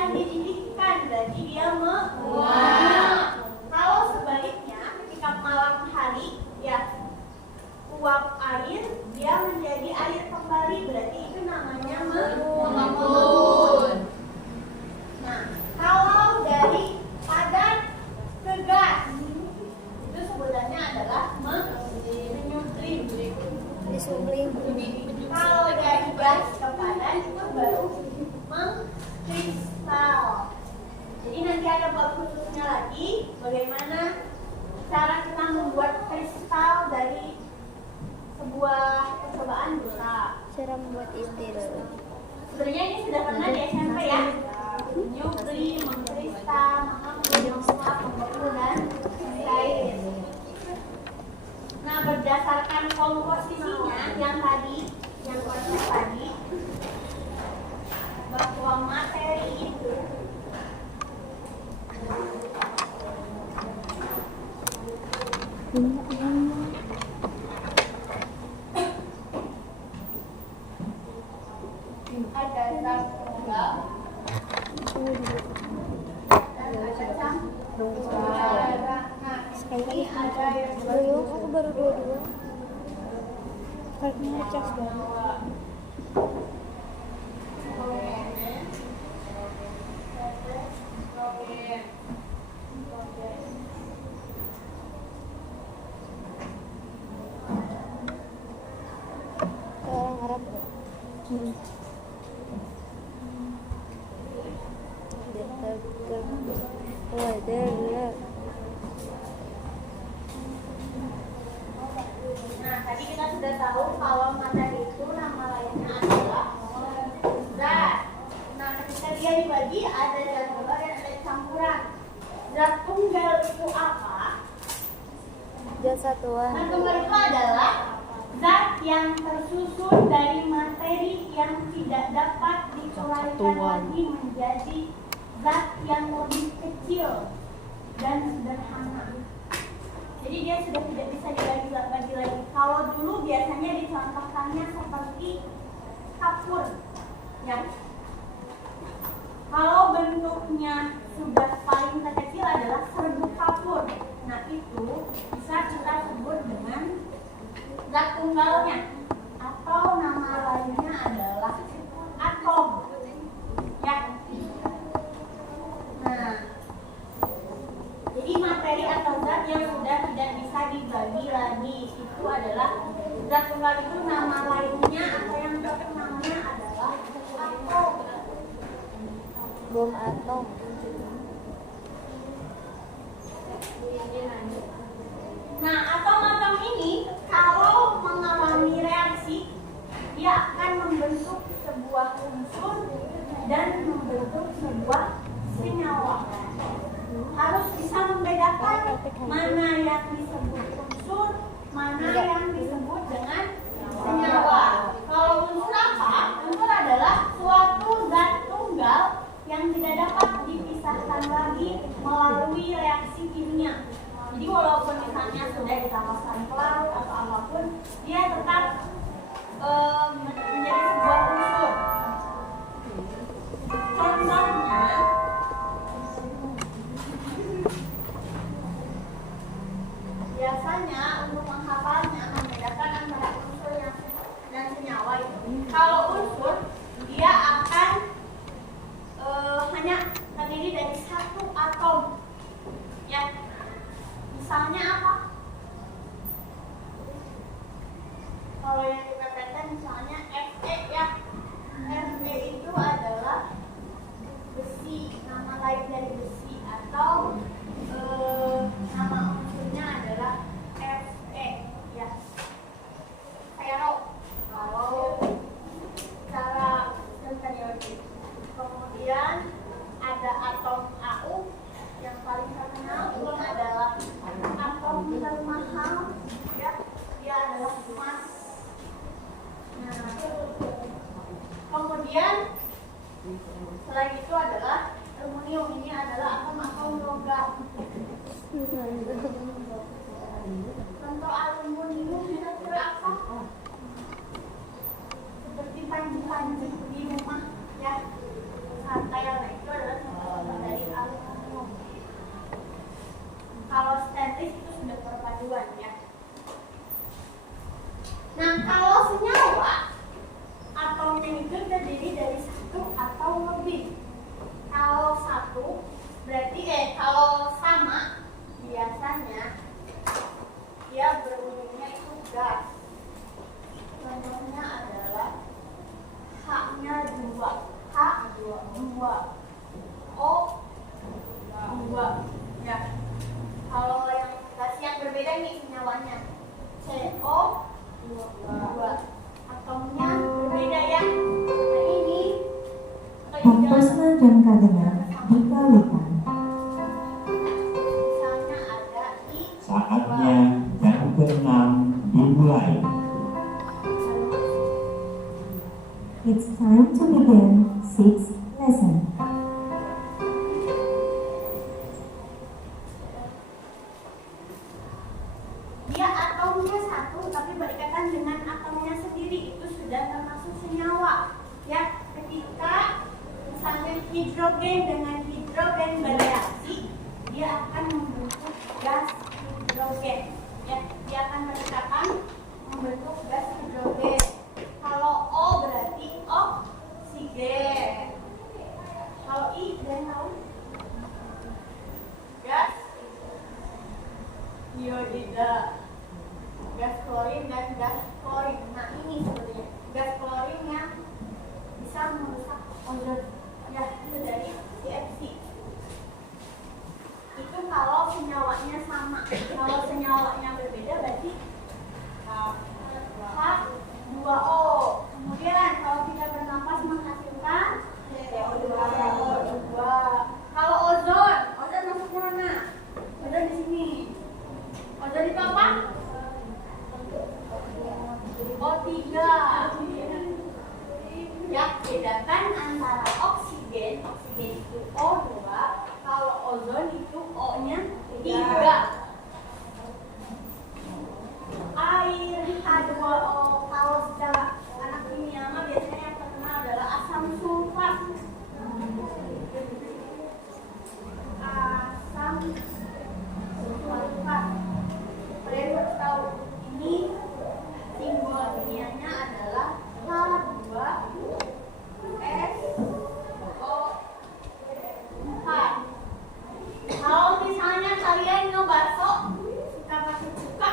yang dididihkan, berarti dia menguap. Kalau sebaliknya, ketika malam hari, ya uap air, dia menjadi air kembali, berarti itu namanya mengembun. Nah, kalau dari padat ke gas, itu sebutannya adalah menyublim. Kalau dari gas ke padat itu baru mengkristal. Jadi nanti ada bab khususnya lagi bagaimana cara kita membuat kristal dari sebuah percobaan bisa. Cara membuat istil. Sebenarnya ini sudah pernah di SMP ya. Menyublim, mengkristal, menguap, membeku dan cair. Nah, berdasarkan komposisinya yang konsep tadi, bahwa materi itu ada zat tunggal dan ada campuran. Nah, ini ada yang Aku baru dua. Karena cas banget. Orang Arab. Nah, tadi kita sudah tahu kalau materi itu nama lainnya adalah zat. Nah, ketika dia dibagi ada zat tunggal dan ada campuran. Zat tunggal itu apa? Zat satuan. Zat tunggal itu adalah zat yang tersusun dari materi yang tidak dapat dikeluarkan lagi menjadi zat yang lebih kecil dan sederhana. Jadi dia sudah tidak bisa dibagi lagi. Kalau dulu biasanya dicontohkannya seperti kapur, ya. Kalau bentuknya sudah paling kecil adalah serbuk kapur. Nah, itu bisa kita sebut dengan zat tunggalnya, atau nama lainnya adalah atom, ya. Nah, jadi materi atau zat yang sudah tidak bisa dibagi lagi itu adalah zat tunggal. Itu nama lainnya atau yang cocok namanya adalah atom. Bom atom. Nah, atom-atom ini kalau mengalami reaksi, dia akan membentuk sebuah unsur dan membentuk sebuah senyawa. Harus bisa membedakan mana yang disebut unsur, mana yang disebut dengan senyawa. Kalau unsur apa? Unsur adalah suatu zat tunggal yang tidak dapat dipisahkan lagi melalui reaksi kimia. Jadi walaupun misalnya sudah ditambahkan pelarut atau apapun, dia tetap menjadi sebuah unsur. Contohnya, biasanya untuk menghafalnya membedakan antara unsur dan senyawa itu. Kalau unsur, dia akan hanya terdiri dari satu atom, ya. Misalnya apa? Kalau yang dipepetkan misalnya Fe, ya. Fe itu adalah besi, nama lain dari besi, atau nama unsurnya adalah Fe, ya. Ferro. Kalau cara periode. Kemudian ada atom Au yang paling terkenal, ini adalah atom termahal, ya. Dia adalah emas. Nah, kemudian selain itu adalah aluminium. Ini adalah atom logam. Contoh aluminium kira-kira apa? Seperti panji-panji di rumah, ya. Santai, nah itu adalah dan K-nya dikalikan. Misalnya ada I. Saatnya jam ke-6 dimulai. It's time to begin 6th lesson. Dia atomnya satu tapi berikatan dengan atomnya sendiri, itu sudah termasuk senyawa. Ya, ketika misalnya hidrogen dengan hidrogen bereaksi, dia akan membentuk gas hidrogen. Ya, dia akan berikatan membentuk gas hidrogen. Kalau O berarti oksigen. Kalau I dan tahu gas iodida, gas klorin dan gas klorin. Nah ini sebenarnya gas klorin yang bisa merusak ozon. Ya, itu dari CFC. Itu kalau senyawanya sama. Kalau senyawanya berbeda berarti H2O. Kemudian kalau kita bernafas menghasilkan CO2. Kalau ozon masuk mana? Ozon di sini. Ozon itu apa? O3. Ya, bedakan antara oksigen itu O2, kalau ozon itu O-nya 3. Air H2O, kalau secara anak kimia mah biasanya yang terkenal adalah asam sulfat. Asam sulfat. Kalian harus tahu ini simbol kimianya adalah H2SO4. Kalau misalnya kalian ngebakso suka pakai cuka.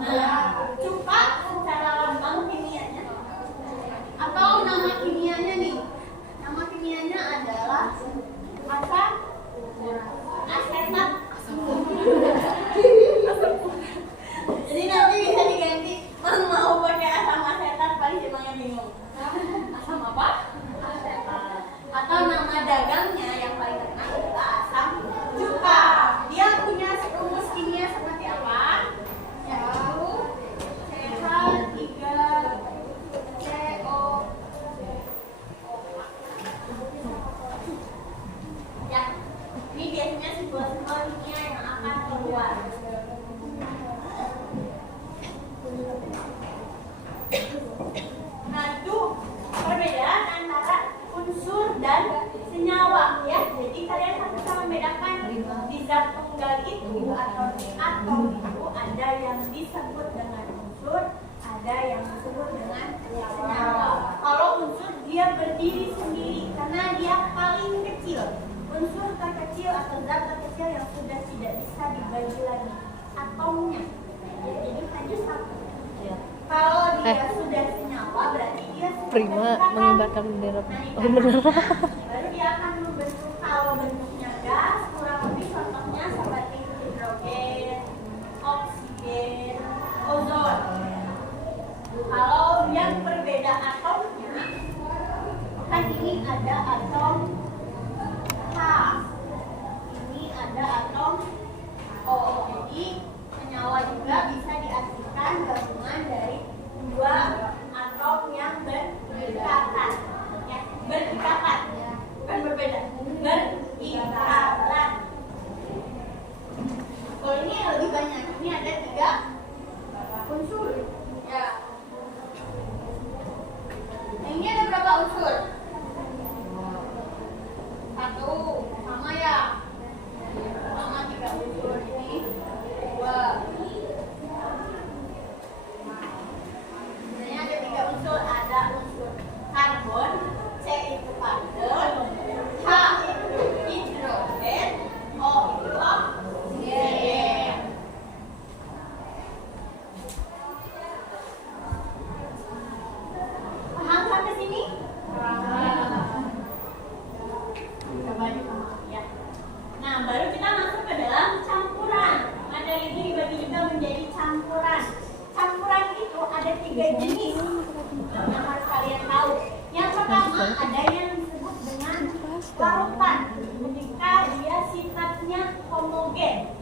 Nah, cuka secara lambang kimianya atau nama kimianya nih. Nama kimianya adalah asam asetat. Jadi nanti bisa diganti, mau pakai asam asetat paling cuma bingung. Asam apa? Asetat. Atau nama dagangnya yang paling terkenal adalah asam cuka. Dia punya rumus kimia seperti apa? Yaitu CH3CO. Ya, ini biasanya sebuah simbol kimia yang akan keluar. Nah, itu perbedaan antara unsur dan senyawa, ya. Jadi kalian harus bisa membedakan di zat tunggal itu atau di atom itu ada yang disebut dengan unsur, ada yang disebut dengan senyawa. Kalau unsur dia berdiri sendiri karena dia paling kecil. Unsur terkecil atau zat terkecil yang sudah tidak bisa dibagi lagi atomnya. Jadi hanya satu. Kalau dia sudah senyawa berarti dia sudah Prima berikatan. mengibarkan bendera. Nah, Oh beneran. baru dia akan membentuk, kalau bentuknya gas kurang lebih contohnya seperti hidrogen, oksigen, ozon. Kalau yang berbeda atomnya, kan ini ada atom H, ini ada atom O. Jadi senyawa juga bisa diartikan gabungan dari dua atom yang berikatan. Ya, berikatan, bukan berbeda, berikatan. Kalau ini lebih banyak, ini ada 3 unsur. Ya. Nah, ini ada berapa unsur? 1, sama ya? Sama 3 unsur. Ini 2. Sebenarnya ada 3 unsur. Ada unsur karbon, C itu karbon, H itu hidrogen, O itu oksigen. Paham sampai sini? Coba ya. Nah, baru kita masuk ke dalam campuran. Materi ini dibagi juga menjadi campuran. Campuran itu ada 3 jenis yang harus kalian tahu. Yang pertama ada yang disebut dengan sifatnya homogen.